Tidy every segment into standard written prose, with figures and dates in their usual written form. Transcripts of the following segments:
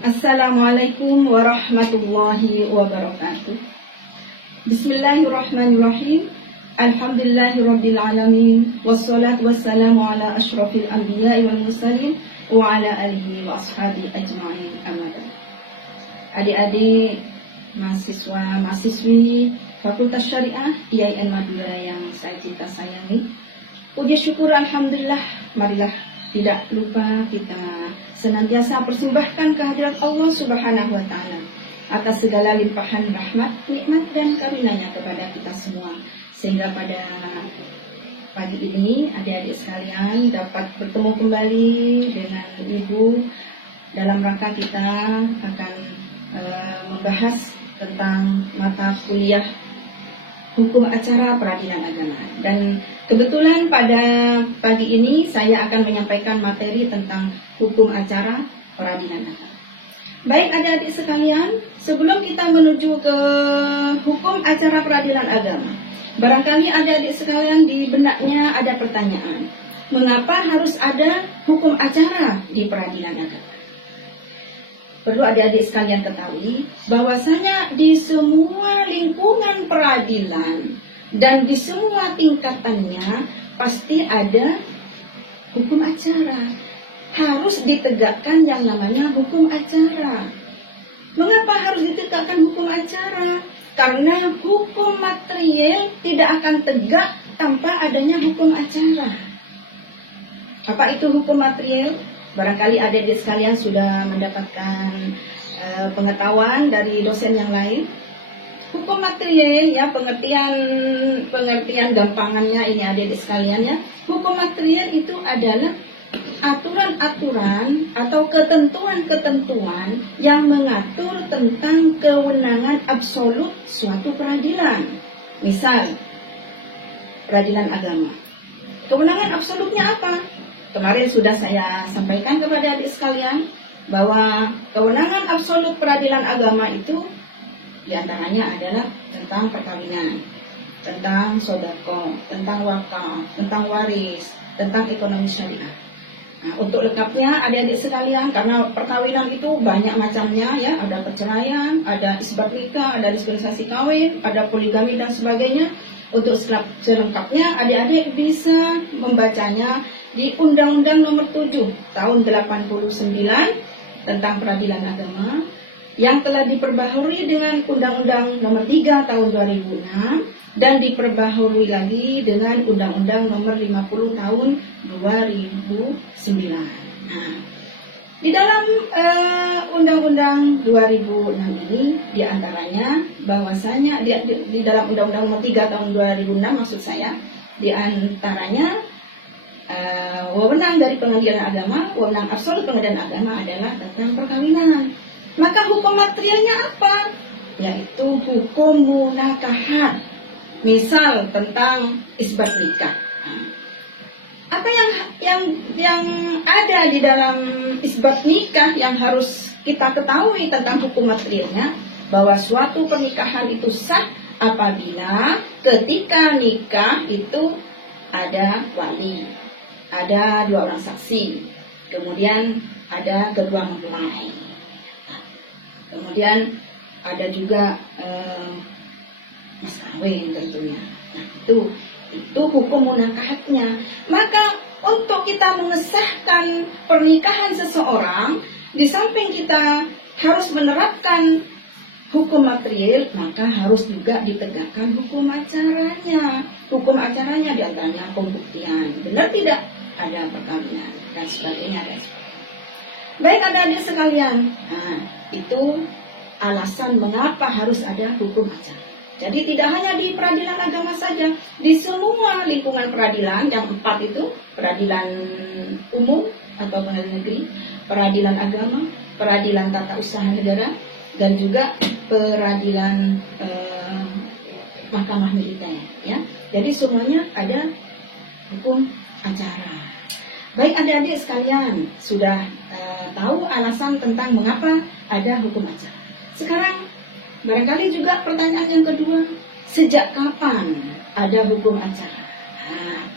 Assalamualaikum warahmatullahi wabarakatuh. Bismillahirrahmanirrahim. Alhamdulillahirabbil alamin. Wassalatu wassalamu ala asyrafil anbiya'i wal mursalin wa ala alihi wa ashabihi ajma'in. Amma ba'd. Adik-adik mahasiswa mahasiswi Fakultas Syariah IAIN Madura yang saya cinta sayangi, puji syukur alhamdulillah, marilah tidak lupa kita senantiasa persembahkan kehadirat Allah Subhanahu wa Ta'ala atas segala limpahan rahmat, nikmat dan karunia-Nya kepada kita semua, sehingga pada pagi ini adik-adik sekalian dapat bertemu kembali dengan Ibu dalam rangka kita akan membahas tentang mata kuliah Hukum Acara Peradilan Agama. Dan kebetulan pada pagi ini saya akan menyampaikan materi tentang Hukum Acara Peradilan Agama. Baik adik-adik sekalian, sebelum kita menuju ke Hukum Acara Peradilan Agama, barangkali adik-adik sekalian di benaknya ada pertanyaan, mengapa harus ada hukum acara di peradilan agama? Perlu adik-adik sekalian ketahui bahwasanya di semua lingkungan peradilan dan di semua tingkatannya pasti ada hukum acara. Harus ditegakkan yang namanya hukum acara. Mengapa harus ditegakkan hukum acara? Karena hukum material tidak akan tegak tanpa adanya hukum acara. Apa itu hukum material? Barangkali adik-adik sekalian sudah mendapatkan pengetahuan dari dosen yang lain. Hukum material, ya, pengertian gampangannya ini adik-adik sekalian, ya. Hukum material itu adalah aturan-aturan atau ketentuan-ketentuan yang mengatur tentang kewenangan absolut suatu peradilan. Misal, peradilan agama. Kewenangan absolutnya apa? Kemarin sudah saya sampaikan kepada adik sekalian bahwa kewenangan absolut peradilan agama itu diantaranya adalah tentang perkawinan, tentang sodako, tentang wakaf, tentang waris, tentang ekonomi syariah. Nah, untuk lengkapnya adik-adik sekalian, karena perkawinan itu banyak macamnya, ya, ada perceraian, ada isbat nikah, ada dispensasi kawin, ada poligami dan sebagainya. Untuk selengkapnya adik-adik bisa membacanya di Undang-Undang Nomor 7 Tahun 89 tentang Peradilan Agama yang telah diperbaharui dengan Undang-Undang Nomor 3 Tahun 2006 dan diperbaharui lagi dengan Undang-Undang Nomor 50 Tahun 2009. Nah, di dalam Undang-Undang 2006 ini diantaranya bahwasanya di dalam Undang-Undang Nomor 3 Tahun 2006 maksud saya, diantaranya wewenang dari pengadilan agama, wewenang absolut pengadilan agama adalah tentang perkawinan. Maka hukum materialnya apa? Yaitu hukum munakahat. Misal tentang isbat nikah. Apa yang ada di dalam isbat nikah yang harus kita ketahui tentang hukum materialnya? Bahwa suatu pernikahan itu sah apabila ketika nikah itu ada wali, ada dua orang saksi, kemudian ada kedua mempelai, kemudian ada juga mas kawin tentunya. Nah, itu hukum munakahatnya. Maka untuk kita mengesahkan pernikahan seseorang, di samping kita harus menerapkan hukum material, maka harus juga ditegakkan hukum acaranya. Hukum acaranya diantaranya pembuktian, benar tidak ada perkawinan dan sebagainya. Baik adik-adik sekalian, nah, itu alasan mengapa harus ada hukum acara. Jadi tidak hanya di peradilan agama saja, di semua lingkungan peradilan yang 4 itu, peradilan umum atau pengadilan negeri, peradilan agama, peradilan tata usaha negara, dan juga peradilan mahkamah militer, ya. Jadi semuanya ada hukum acara. Baik adik-adik sekalian, sudah tahu alasan tentang mengapa ada hukum acara. Sekarang barangkali juga pertanyaan yang kedua, sejak kapan ada hukum acara? Nah,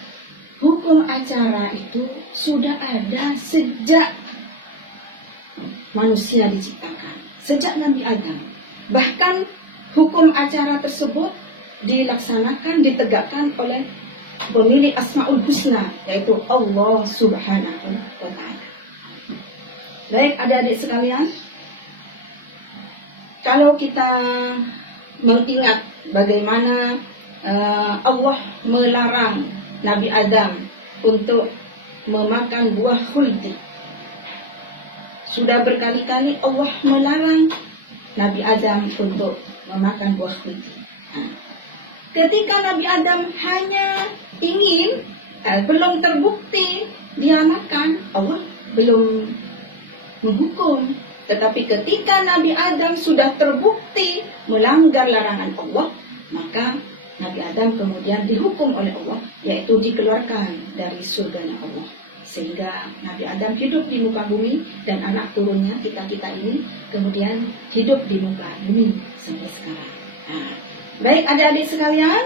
hukum acara itu sudah ada sejak manusia diciptakan, sejak Nabi Adam. Bahkan hukum acara tersebut dilaksanakan, ditegakkan oleh pemilik Asmaul Husna, yaitu Allah Subhanahu wa Ta'ala. Baik adik-adik sekalian, kalau kita mengingat bagaimana Allah melarang Nabi Adam untuk memakan buah khuldi. Sudah berkali-kali Allah melarang Nabi Adam untuk memakan buah khuldi. Ketika Nabi Adam hanya ingin, belum terbukti dia makan, Allah belum menghukum. Tetapi ketika Nabi Adam sudah terbukti melanggar larangan Allah, maka Nabi Adam kemudian dihukum oleh Allah, yaitu dikeluarkan dari surganya Allah. Sehingga Nabi Adam hidup di muka bumi, dan anak turunnya, kita-kita ini, kemudian hidup di muka bumi sampai sekarang. Baik adik-adik sekalian,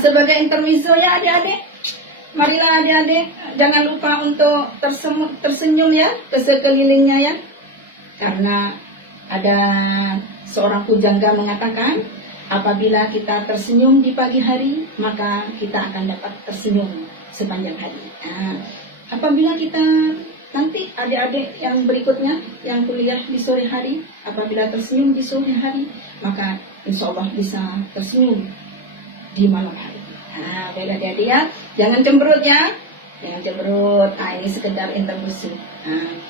sebagai intermezzo ya adik-adik, marilah adik-adik jangan lupa untuk tersenyum ya ke sekelilingnya ya. Karena ada seorang pujangga mengatakan, apabila kita tersenyum di pagi hari, maka kita akan dapat tersenyum sepanjang hari. Apabila kita nanti adik-adik yang berikutnya yang kuliah di sore hari, apabila tersenyum di sore hari, maka insya Allah bisa tersenyum di malam hari. Baik adik-adik ya, jangan cemberut ya. Jangan cemberut, ini sekedar intermezzo.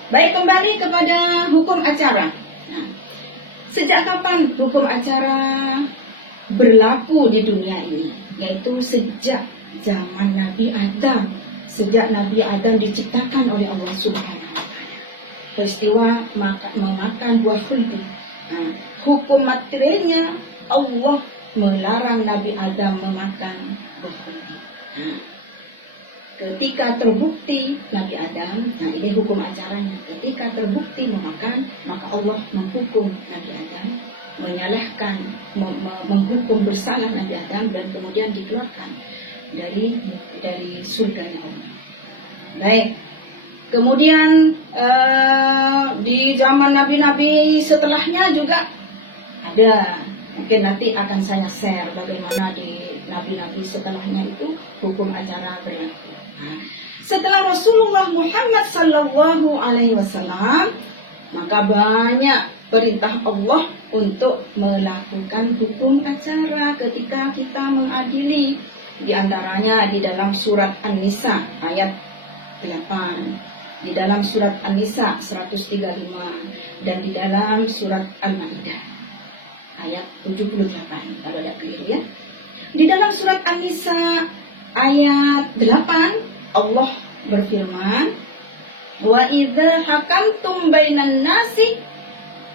Baik, kembali kepada hukum acara. Sejak kapan hukum acara berlaku di dunia ini? Yaitu sejak zaman Nabi Adam. Sejak Nabi Adam diciptakan oleh Allah Subhanahu wa Ta'ala. Peristiwa memakan buah khuldi. Hukum materialnya, Allah melarang Nabi Adam memakan buah khuldi. Ketika terbukti Nabi Adam, ini hukum acaranya. Ketika terbukti memakan, maka Allah menghukum Nabi Adam, menyalahkan, menghukum bersalah Nabi Adam, dan kemudian dikeluarkan dari surganya Allah. Baik. Kemudian di zaman nabi-nabi setelahnya juga ada. Mungkin nanti akan saya share bagaimana di nabi-nabi setelahnya itu hukum acara berlaku. Setelah Rasulullah Muhammad sallallahu alaihi wasallam, maka banyak perintah Allah untuk melakukan hukum acara ketika kita mengadili. Di antaranya di dalam surat An-Nisa ayat 8, di dalam surat An-Nisa 135, dan di dalam surat Al-Maidah ayat 78, kalau ada keliru ya. Di dalam surat An-Nisa ayat 8 Allah berfirman, wa idza hakamtum bainan nasi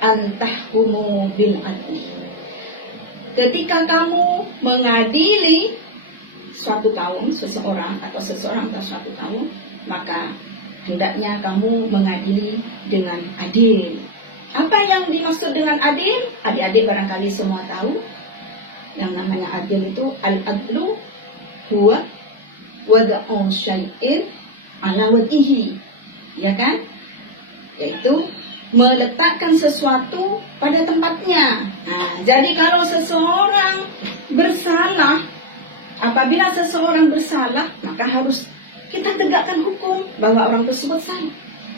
an tahkumu bil adli. Ketika kamu mengadili suatu kaum, seseorang atau suatu kaum, maka hendaknya kamu mengadili dengan adil. Apa yang dimaksud dengan adil? Adik-adik barangkali semua tahu. Yang namanya adil itu al-adlu huwa wada'u syai'in ala wajhihi, ya kan? Yaitu meletakkan sesuatu pada tempatnya. Jadi kalau seseorang bersalah, apabila seseorang bersalah, maka harus kita tegakkan hukum bahwa orang tersebut salah.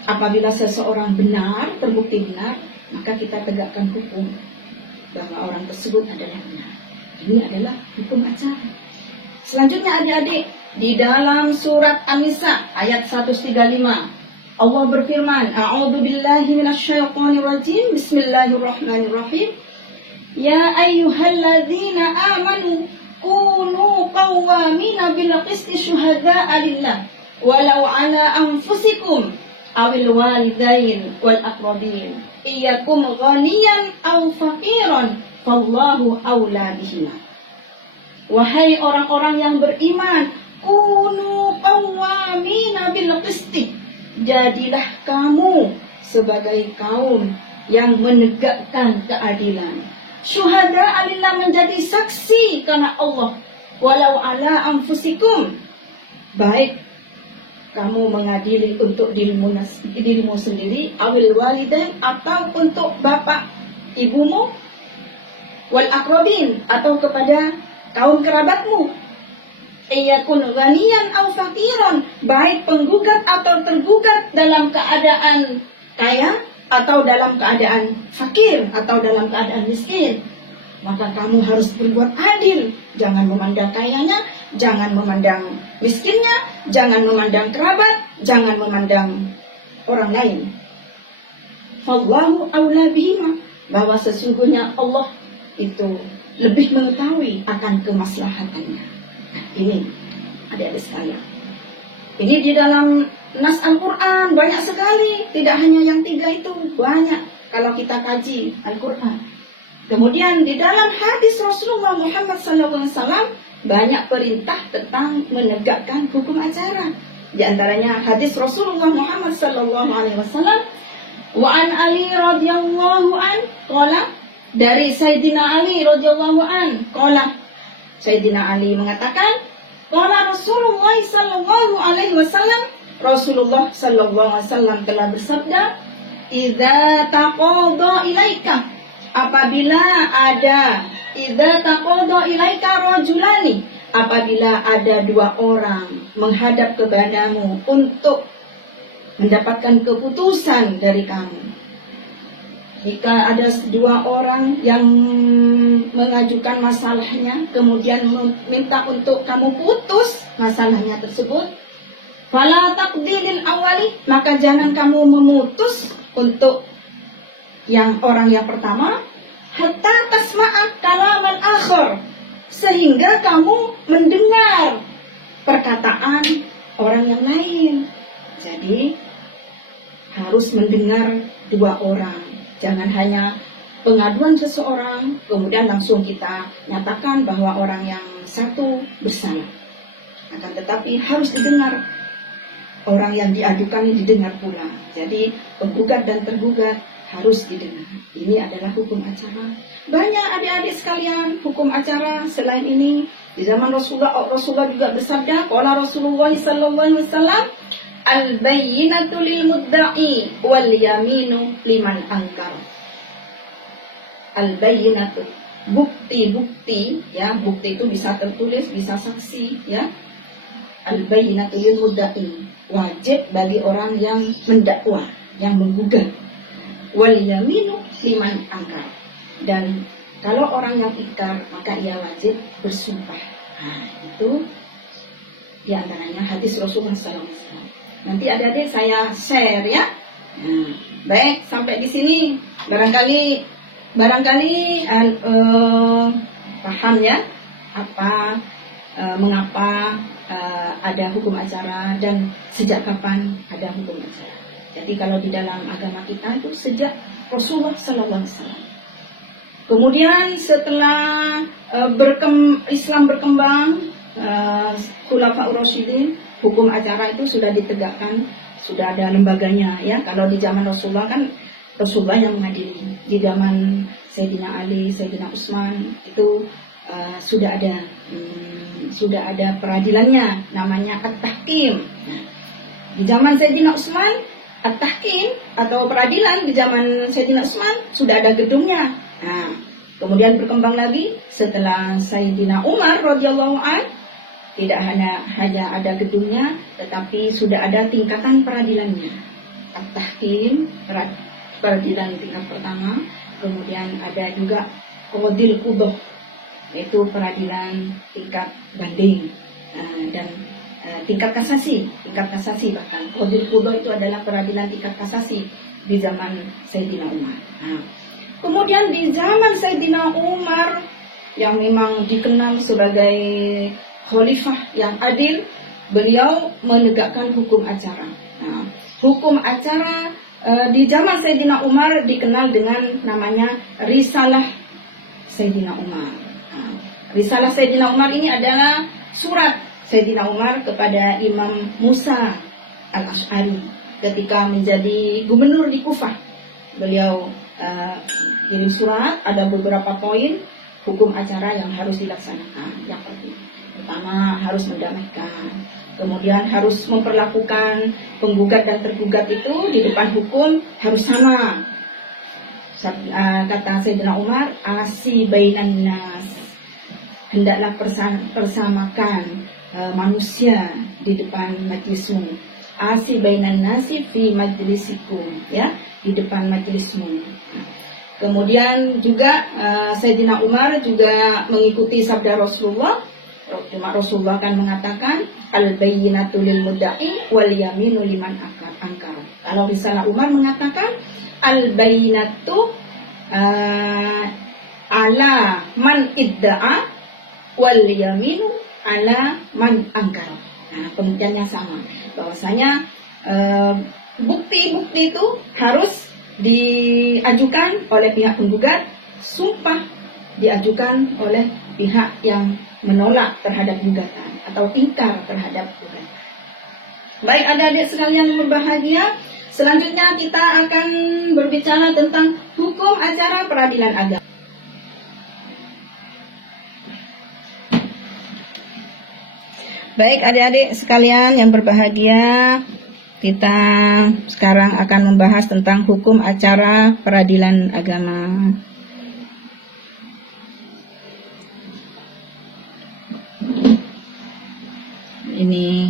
Apabila seseorang benar, terbukti benar, maka kita tegakkan hukum bahwa orang tersebut adalah benar. Ini adalah hukum acara. Selanjutnya adik-adik, di dalam surat An-Nisa ayat 135 Allah berfirman, a'udzu billahi minasyaitonir rajim, bismillahirrahmanirrahim, ya ayyuhalladzina amanu kunu qawwamina bil qisti syuhada'a lillah walau ala anfusikum awil walidain wal aqrabin iyyakum ghaniyan aw faqiran fallahu aula bihima. Wahai orang-orang yang beriman, kunu qawwamina bil qisti, jadilah kamu sebagai kaum yang menegakkan keadilan. Syuhada alillah, menjadi saksi karena Allah. Walau ala anfusikum, baik kamu mengadili untuk dirimu sendiri, awil walidain, atau untuk bapak ibumu, wal aqrabin, atau kepada kaum kerabatmu, iyakun ghaniyan aw faqiran, baik penggugat atau tergugat dalam keadaan kaya atau dalam keadaan fakir atau dalam keadaan miskin, maka kamu harus berbuat adil. Jangan memandang kayanya, jangan memandang miskinnya, jangan memandang kerabat, jangan memandang orang lain. Wallahu a'la bihima, bahwa sesungguhnya Allah itu lebih mengetahui akan kemaslahatannya. Nah, ini adik-adik sekalian, ini di dalam nas Al-Quran banyak sekali, tidak hanya yang 3 itu, banyak kalau kita kaji Al-Quran. Kemudian di dalam hadis Rasulullah Muhammad SAW banyak perintah tentang menegakkan hukum acara. Di antaranya hadis Rasulullah Muhammad SAW, wa an Ali radhiyallahu an qala, dari Sayyidina Ali radhiyallahu an qala, Sayyidina Ali mengatakan, qala Rasulullah sallallahu alaihi wasallam, Rasulullah sallallahu alaihi wasallam telah bersabda, idza taqada ilaika, apabila ada rajulani, apabila ada 2 orang menghadap kepadamu untuk mendapatkan keputusan dari kamu. Jika ada 2 orang yang mengajukan masalahnya, kemudian meminta untuk kamu putus masalahnya tersebut, fala taqdilil awali, maka jangan kamu memutus untuk yang orang yang pertama, hatta tasma'a kalaman akhir, sehingga kamu mendengar perkataan orang yang lain. Jadi harus mendengar 2 orang, jangan hanya pengaduan seseorang kemudian langsung kita nyatakan bahwa orang yang satu bersalah. Akan tetapi harus didengar, orang yang diadukan ini didengar pula. Jadi penggugat dan tergugat harus didengar. Ini adalah hukum acara. Banyak adik-adik sekalian hukum acara selain ini. Di zaman Rasulullah juga bersabda, qala Rasulullah sallallahu alaihi wasallam, al-bayyinatu lil mudda'i wal yaminu liman ankar. Al-bayyinatu, bukti-bukti, ya, bukti itu bisa tertulis, bisa saksi, ya. Al-bayyinatu lil mudda'i, wajib bagi orang yang mendakwa, yang menggugat. Wal yaminu liman angkar, dan kalau orang yang ingkar maka ia wajib bersumpah. Nah, itu diantaranya hadis Rasulullah SAW. Nanti adik-adik saya share, ya. Nah, baik, sampai di sini barangkali paham, ya, apa mengapa ada hukum acara dan sejak kapan ada hukum acara. Jadi kalau di dalam agama kita itu sejak Rasulullah SAW. Kemudian setelah Islam berkembang, Khulafaur Rasyidin, hukum acara itu sudah ditegakkan, sudah ada lembaganya, ya. Kalau di zaman Rasulullah kan Rasulullah yang mengadili. Di zaman Sayyidina Ali, Sayyidina Utsman itu sudah ada peradilannya, namanya At-Tahkim. Nah, di zaman Sayyidina Utsman, At-Tahkim atau peradilan di zaman Sayyidina Utsman sudah ada gedungnya. Nah, kemudian berkembang lagi setelah Sayyidina Umar radhiyallahu an, tidak hanya ada gedungnya, tetapi sudah ada tingkatan peradilannya. At-Tahkim, peradilan tingkat pertama, kemudian ada juga Qadil Qudah, yaitu peradilan tingkat banding, dan tingkat kasasi bahkan. Qadil Qudah itu adalah peradilan tingkat kasasi di zaman Sayyidina Umar. Nah, kemudian di zaman Sayyidina Umar yang memang dikenal sebagai khalifah yang adil, beliau menegakkan hukum acara. Nah, hukum acara di zaman Sayyidina Umar dikenal dengan namanya Risalah Sayyidina Umar. Nah, Risalah Sayyidina Umar ini adalah surat Sayyidina Umar kepada Imam Musa Al-Ash'ari ketika menjadi gubernur di Kufah. Beliau kirim surat, ada beberapa poin hukum acara yang harus dilaksanakan. Yang pertama harus mendamaikan, Kemudian harus memperlakukan penggugat dan tergugat itu di depan hukum harus sama. Kata Sayyidina Umar, asi bainan nas, hendaklah persamakan manusia di depan majlismu. Asi bainan nasi fi majlisikum, ya, di depan majlismu. Kemudian juga Sayyidina Umar juga mengikuti sabda Rasulullah. Rasulullah kan mengatakan al-bayyinatu lil mudda'i wal yaminu liman angkar. Kalau risalah Umar mengatakan al-bayyinatu ala man idda'a wal yaminu ala man angkar. Nah, pengertiannya sama. Bahwasanya bukti-bukti itu harus diajukan oleh pihak penggugat, sumpah diajukan oleh pihak yang menolak terhadap gugatan atau ingkar terhadap gugatan. Baik adik-adik sekalian yang berbahagia, selanjutnya kita akan berbicara tentang hukum acara peradilan agama. Baik adik-adik sekalian yang berbahagia, kita sekarang akan membahas tentang hukum acara peradilan agama. Ini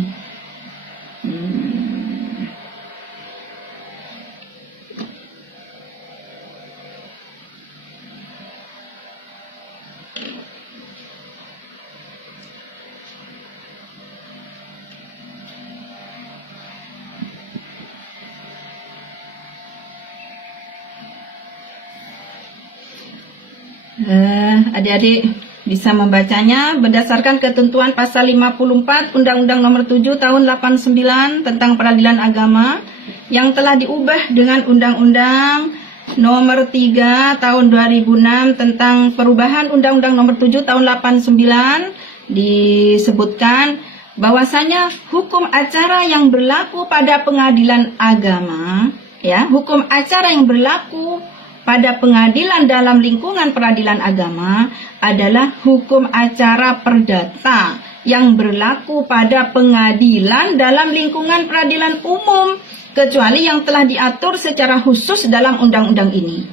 adik-adik bisa membacanya berdasarkan ketentuan pasal 54 Undang-Undang Nomor 7 Tahun 89 tentang Peradilan Agama yang telah diubah dengan Undang-Undang Nomor 3 Tahun 2006 tentang perubahan Undang-Undang Nomor 7 Tahun 89. Disebutkan bahwasanya hukum acara yang berlaku pada pengadilan agama, ya, hukum acara yang berlaku pada pengadilan dalam lingkungan peradilan agama adalah hukum acara perdata yang berlaku pada pengadilan dalam lingkungan peradilan umum, kecuali yang telah diatur secara khusus dalam undang-undang ini.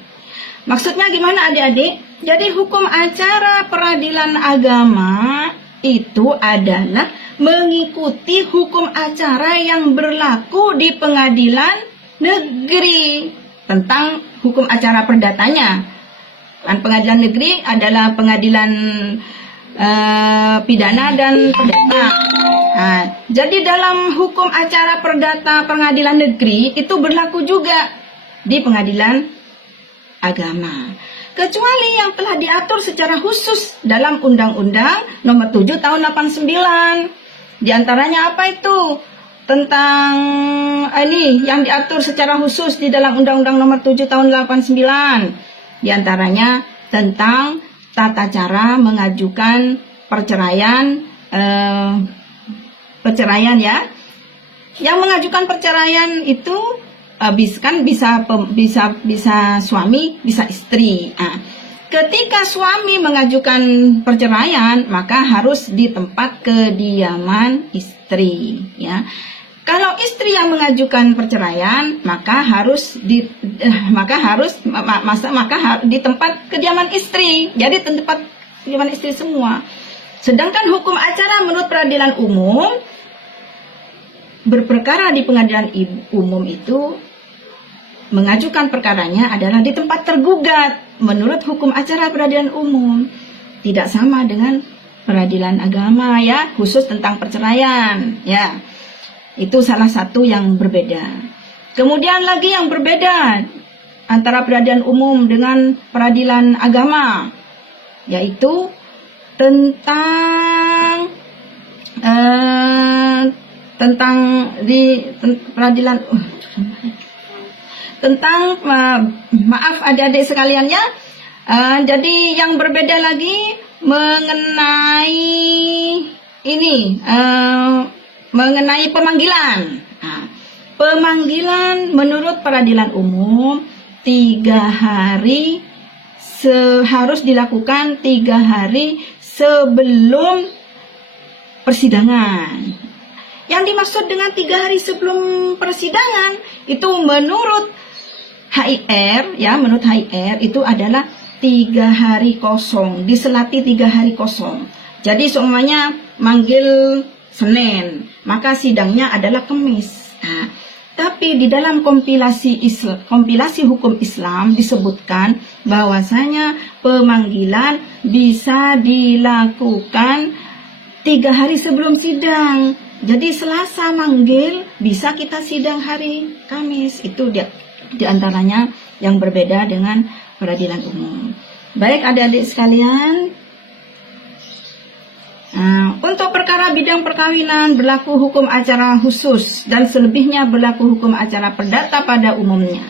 Maksudnya gimana adik-adik? Jadi hukum acara peradilan agama itu adalah mengikuti hukum acara yang berlaku di pengadilan negeri tentang hukum acara perdatanya. Dan pengadilan negeri adalah pengadilan pidana dan perdata. Nah, jadi dalam hukum acara perdata pengadilan negeri itu berlaku juga di pengadilan agama, kecuali yang telah diatur secara khusus dalam Undang-Undang Nomor 7 Tahun 89. Di antaranya apa itu? Tentang ini yang diatur secara khusus di dalam Undang-Undang Nomor 7 Tahun 89. Di antaranya tentang tata cara mengajukan perceraian, ya. Yang mengajukan perceraian itu bisa suami, bisa istri. Nah, ketika suami mengajukan perceraian, maka harus di tempat kediaman istri, ya. Kalau istri yang mengajukan perceraian, maka harus di tempat kediaman istri. Jadi tempat kediaman istri semua. Sedangkan hukum acara menurut peradilan umum, berperkara di pengadilan umum itu mengajukan perkaranya adalah di tempat tergugat menurut hukum acara peradilan umum. Tidak sama dengan peradilan agama, ya, khusus tentang perceraian, ya. Itu salah satu yang berbeda. Kemudian lagi yang berbeda antara peradilan umum dengan peradilan agama, yaitu tentang maaf adik-adik sekalian, ya. Jadi yang berbeda lagi mengenai ini, mengenai pemanggilan. Nah, pemanggilan menurut peradilan umum 3 hari harus dilakukan 3 hari sebelum persidangan. Yang dimaksud dengan 3 hari sebelum persidangan itu menurut HIR, ya, menurut HIR itu adalah 3 hari kosong, diselati 3 hari kosong. Jadi semuanya manggil Senin, maka sidangnya adalah Kamis. Nah, tapi di dalam kompilasi hukum Islam disebutkan bahwasanya pemanggilan bisa dilakukan 3 hari sebelum sidang. Jadi Selasa manggil, bisa kita sidang hari Kamis. Itu di antaranya yang berbeda dengan peradilan umum. Baik adik-adik sekalian, untuk perkara bidang perkawinan berlaku hukum acara khusus dan selebihnya berlaku hukum acara perdata pada umumnya.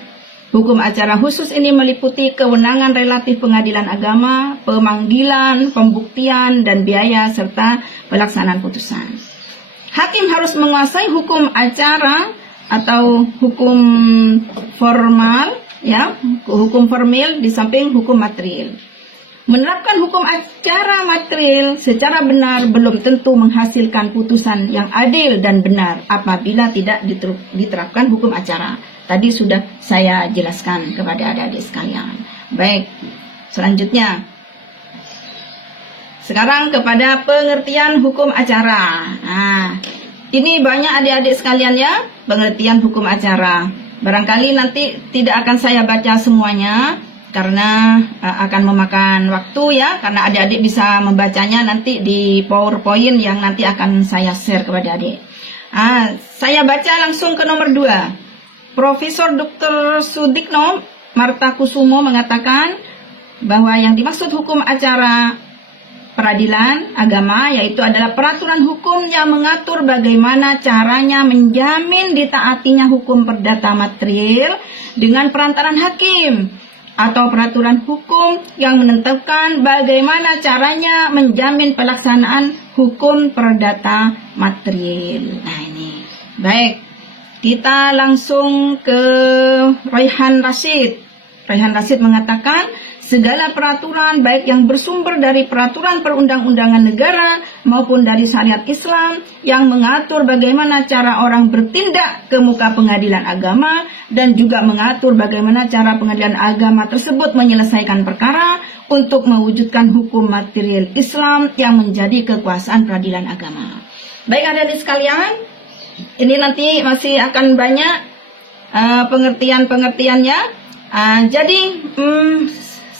Hukum acara khusus ini meliputi kewenangan relatif pengadilan agama, pemanggilan, pembuktian, dan biaya serta pelaksanaan putusan. Hakim harus menguasai hukum acara atau hukum formal, ya, hukum formil di samping hukum material. Menerapkan hukum acara material secara benar belum tentu menghasilkan putusan yang adil dan benar apabila tidak diterapkan hukum acara. Tadi sudah saya jelaskan kepada adik-adik sekalian. Baik, selanjutnya. Sekarang kepada pengertian hukum acara. Nah, ini banyak adik-adik sekalian ya, pengertian hukum acara. Barangkali nanti tidak akan saya baca semuanya, karena akan memakan waktu ya, karena adik-adik bisa membacanya nanti di PowerPoint yang nanti akan saya share kepada adik. Saya baca langsung ke nomor 2. Profesor Dr. Sudikno Martakusumo mengatakan bahwa yang dimaksud hukum acara peradilan agama yaitu adalah peraturan hukum yang mengatur bagaimana caranya menjamin ditaatinya hukum perdata material dengan perantaran hakim, atau peraturan hukum yang menentukan bagaimana caranya menjamin pelaksanaan hukum perdata material. Nah ini, baik, kita langsung ke Raihan Rashid. Raihan Rashid mengatakan segala peraturan baik yang bersumber dari peraturan perundang-undangan negara maupun dari syariat Islam yang mengatur bagaimana cara orang bertindak ke muka pengadilan agama dan juga mengatur bagaimana cara pengadilan agama tersebut menyelesaikan perkara untuk mewujudkan hukum material Islam yang menjadi kekuasaan peradilan agama. Baik adik-adik sekalian, ini nanti masih akan banyak pengertian-pengertiannya. Jadi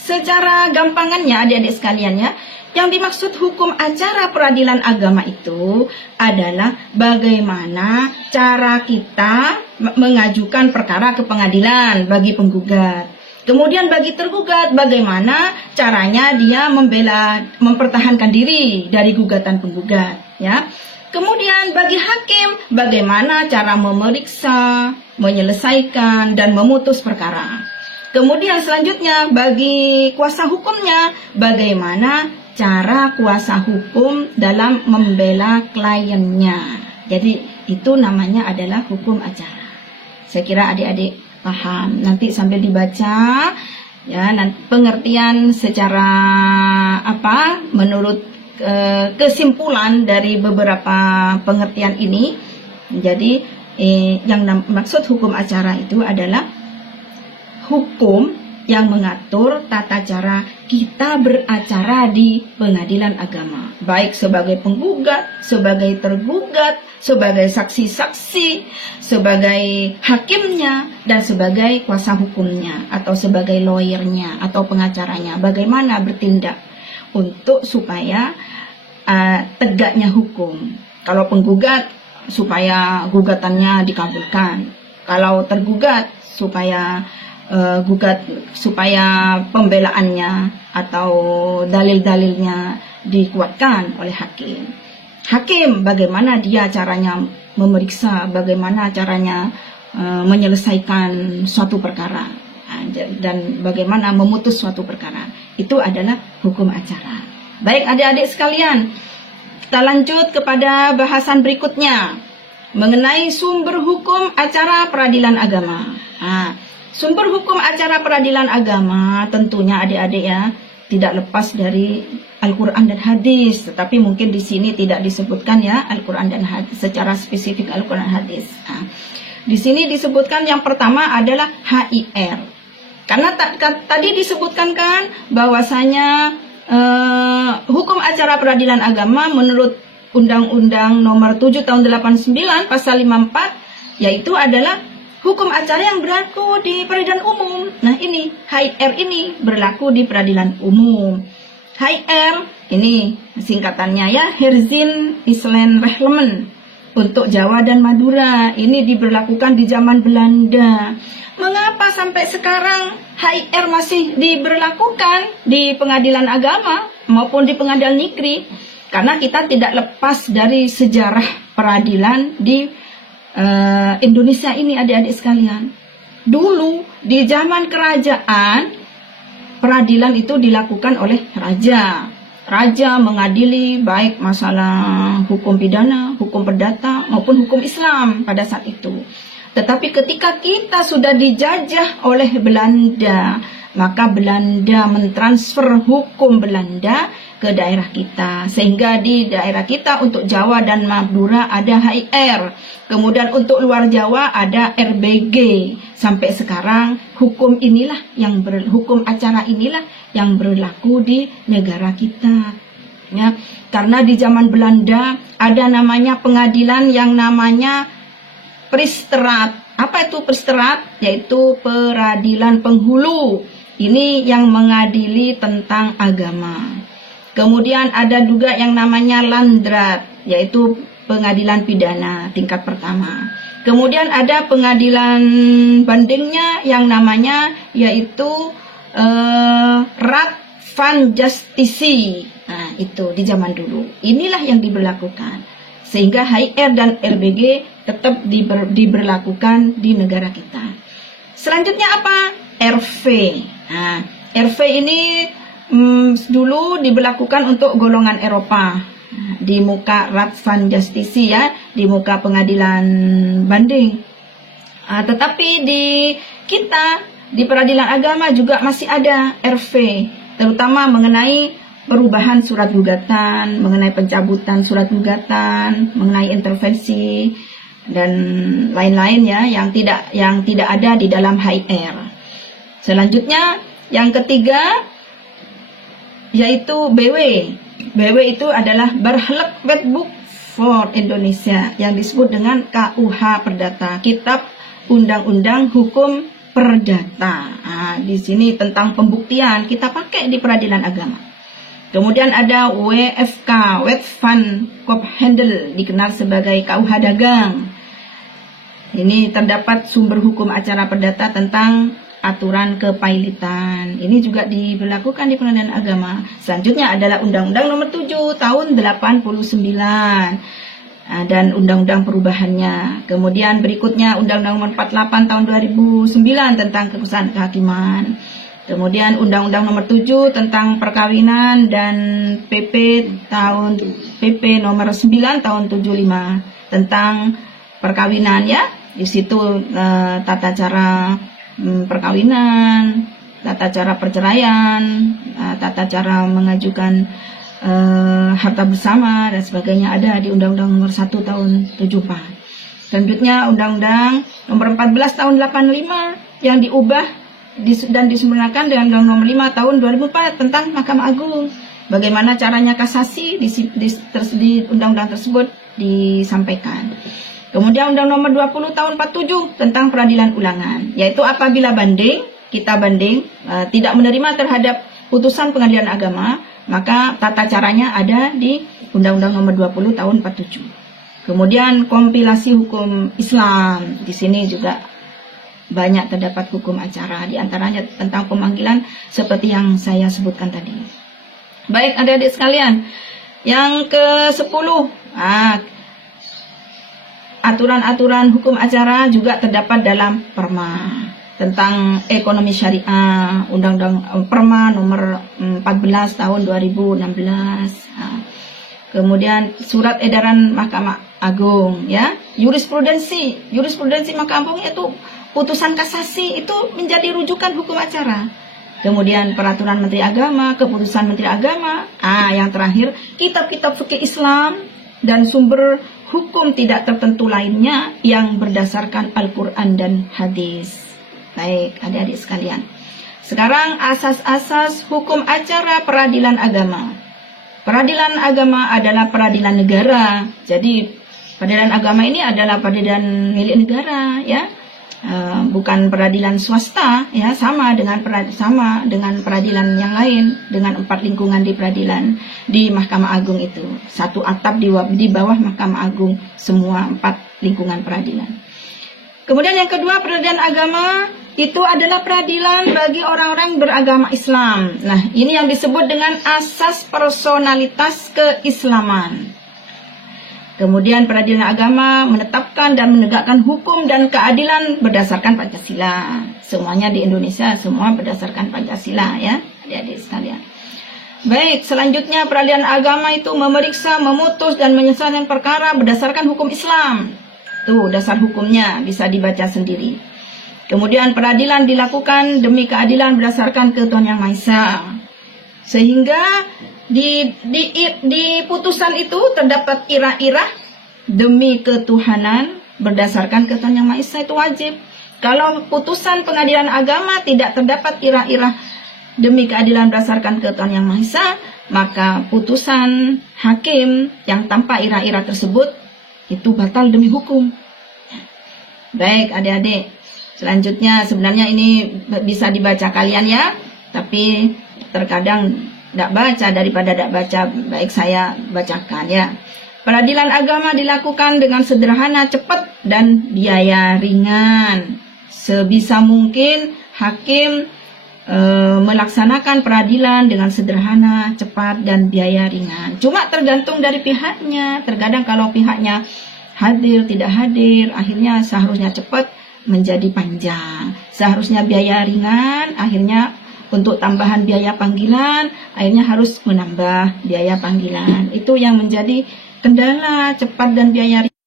secara gampangannya adik-adik sekalian ya, yang dimaksud hukum acara peradilan agama itu adalah bagaimana cara kita mengajukan perkara ke pengadilan bagi penggugat. Kemudian bagi tergugat bagaimana caranya dia mempertahankan diri dari gugatan penggugat ya. Kemudian bagi hakim bagaimana cara memeriksa, menyelesaikan dan memutus perkara. Kemudian selanjutnya bagi kuasa hukumnya bagaimana cara kuasa hukum dalam membela kliennya. Jadi itu namanya adalah hukum acara. Saya kira adik-adik paham. Nanti sambil dibaca ya, nanti pengertian secara apa menurut kesimpulan dari beberapa pengertian ini. Jadi yang maksud hukum acara itu adalah hukum yang mengatur tata cara kita beracara di pengadilan agama, baik sebagai penggugat, sebagai tergugat, sebagai saksi-saksi, sebagai hakimnya, dan sebagai kuasa hukumnya, atau sebagai lawyernya, atau pengacaranya, bagaimana bertindak untuk supaya tegaknya hukum. Kalau penggugat, supaya gugatannya dikabulkan. Kalau tergugat, supaya pembelaannya atau dalil-dalilnya dikuatkan oleh hakim. Hakim bagaimana dia caranya memeriksa, bagaimana caranya menyelesaikan suatu perkara, dan bagaimana memutus suatu perkara. Itu adalah hukum acara. Baik adik-adik sekalian, kita lanjut kepada bahasan berikutnya mengenai sumber hukum acara peradilan agama. Sumber hukum acara peradilan agama tentunya adik-adik ya, tidak lepas dari Al-Quran dan hadis, tetapi mungkin di sini tidak disebutkan ya Al-Quran dan hadis secara spesifik Al-Quran dan hadis. Nah, di sini disebutkan yang pertama adalah HIR. Karena tadi disebutkan kan bahwasanya hukum acara peradilan agama menurut Undang-Undang Nomor 7 Tahun 89 Pasal 54 yaitu adalah hukum acara yang berlaku di peradilan umum. Nah ini, HIR ini berlaku di peradilan umum. HIR ini singkatannya ya, Herzien Island Reglement untuk Jawa dan Madura. Ini diberlakukan di zaman Belanda. Mengapa sampai sekarang HIR masih diberlakukan di pengadilan agama maupun di pengadilan negeri? Karena kita tidak lepas dari sejarah peradilan di Indonesia ini, adik-adik sekalian. Dulu di zaman kerajaan, peradilan itu dilakukan oleh raja. Raja mengadili baik masalah hukum pidana, hukum perdata maupun hukum Islam pada saat itu. Tetapi ketika kita sudah dijajah oleh Belanda, maka Belanda mentransfer hukum Belanda ke daerah kita. Sehingga di daerah kita untuk Jawa dan Madura ada HIR. Kemudian untuk luar Jawa ada RBG. Sampai sekarang hukum acara inilah yang berlaku di negara kita. Ya, karena di zaman Belanda ada namanya pengadilan yang namanya Priesterat. Apa itu Priesterat? Yaitu peradilan penghulu. Ini yang mengadili tentang agama. Kemudian ada juga yang namanya Landrat, yaitu pengadilan pidana tingkat pertama. Kemudian ada pengadilan bandingnya yang namanya yaitu Raad van Justitie. Nah, itu di zaman dulu. Inilah yang diberlakukan. Sehingga HIR dan RBG tetap diberlakukan di negara kita. Selanjutnya apa? RV. Nah, RV ini dulu diberlakukan untuk golongan Eropa di muka Raad van Justitie ya, di muka pengadilan banding. Tetapi di kita di peradilan agama juga masih ada RV, terutama mengenai perubahan surat gugatan, mengenai pencabutan surat gugatan, mengenai intervensi dan lain-lain ya yang tidak ada di dalam HIR. Selanjutnya yang ketiga yaitu BW. BW itu adalah Burgerlijk Wetboek for Indonesia yang disebut dengan KUH Perdata, Kitab Undang-Undang Hukum Perdata. Nah, di sini tentang pembuktian kita pakai di peradilan agama. Kemudian ada WFK, Wet van Koophandel, dikenal sebagai KUH Dagang. Ini terdapat sumber hukum acara perdata tentang aturan kepailitan. Ini juga diberlakukan di pengadilan agama. Selanjutnya adalah Undang-Undang Nomor 7 Tahun 89 dan undang-undang perubahannya. Kemudian berikutnya Undang-Undang Nomor 48 Tahun 2009 tentang kekuasaan kehakiman. Kemudian Undang-Undang Nomor 7 tentang perkawinan dan PP Nomor 9 Tahun 75 tentang perkawinan ya. Di situ tata cara perkawinan, tata cara perceraian, tata cara mengajukan harta bersama dan sebagainya ada di Undang-Undang Nomor 1 Tahun 74. Selanjutnya Undang-Undang Nomor 14 Tahun 85 yang diubah dan disempurnakan dengan Undang-Undang Nomor 5 Tahun 2004 tentang Mahkamah Agung. Bagaimana caranya kasasi di undang-undang tersebut disampaikan. Kemudian Undang Nomor 20 Tahun 47 tentang peradilan ulangan, yaitu apabila kita banding tidak menerima terhadap putusan pengadilan agama, maka tata caranya ada di Undang-Undang Nomor 20 Tahun 47. Kemudian kompilasi hukum Islam, di sini juga banyak terdapat hukum acara, di antaranya tentang pemanggilan seperti yang saya sebutkan tadi. Baik adik-adik sekalian, yang ke-10, aturan-aturan hukum acara juga terdapat dalam Perma tentang ekonomi syariah, Undang-Undang Perma Nomor 14 Tahun 2016. Kemudian surat edaran Mahkamah Agung ya, jurisprudensi Mahkamah Agung itu putusan kasasi itu menjadi rujukan hukum acara. kemudian peraturan Menteri Agama, keputusan Menteri Agama, yang terakhir kitab-kitab fikih Islam dan sumber hukum tidak tertentu lainnya yang berdasarkan Al-Quran dan hadis. Baik, adik-adik sekalian. Sekarang asas-asas hukum acara peradilan agama. Peradilan agama adalah peradilan negara. Jadi peradilan agama ini adalah peradilan milik negara, ya. Bukan peradilan swasta, ya, sama dengan peradilan yang lain, dengan 4 lingkungan di peradilan di Mahkamah Agung itu. Satu atap di bawah Mahkamah Agung, semua 4 lingkungan peradilan. Kemudian yang kedua, peradilan agama itu adalah peradilan bagi orang-orang beragama Islam. Nah, ini yang disebut dengan asas personalitas keislaman. Kemudian peradilan agama menetapkan dan menegakkan hukum dan keadilan berdasarkan Pancasila. Semuanya di Indonesia semua berdasarkan Pancasila, ya, adik-adik sekalian. Baik, selanjutnya peradilan agama itu memeriksa, memutus dan menyelesaikan perkara berdasarkan hukum Islam. Tuh, dasar hukumnya bisa dibaca sendiri. Kemudian peradilan dilakukan demi keadilan berdasarkan ketentuan Yang Maha Esa. Sehingga di putusan itu terdapat irah-irah demi ketuhanan berdasarkan ketentuan Yang Maha Esa, itu wajib. Kalau putusan pengadilan agama tidak terdapat irah-irah demi keadilan berdasarkan ketentuan Yang Maha Esa, maka putusan hakim yang tanpa irah-irah tersebut itu batal demi hukum. Baik, adik-adik. Selanjutnya sebenarnya ini bisa dibaca kalian, ya, tapi terkadang tidak baca, daripada tidak baca baik saya bacakan, ya. Peradilan agama dilakukan dengan sederhana, cepat dan biaya ringan. Sebisa mungkin hakim melaksanakan peradilan dengan sederhana, cepat dan biaya ringan. Cuma tergantung dari pihaknya. Terkadang kalau pihaknya hadir, tidak hadir, akhirnya seharusnya cepat menjadi panjang. Seharusnya biaya ringan, akhirnya untuk tambahan biaya panggilan, akhirnya harus menambah biaya panggilan. Itu yang menjadi kendala, cepat dan biaya ringan.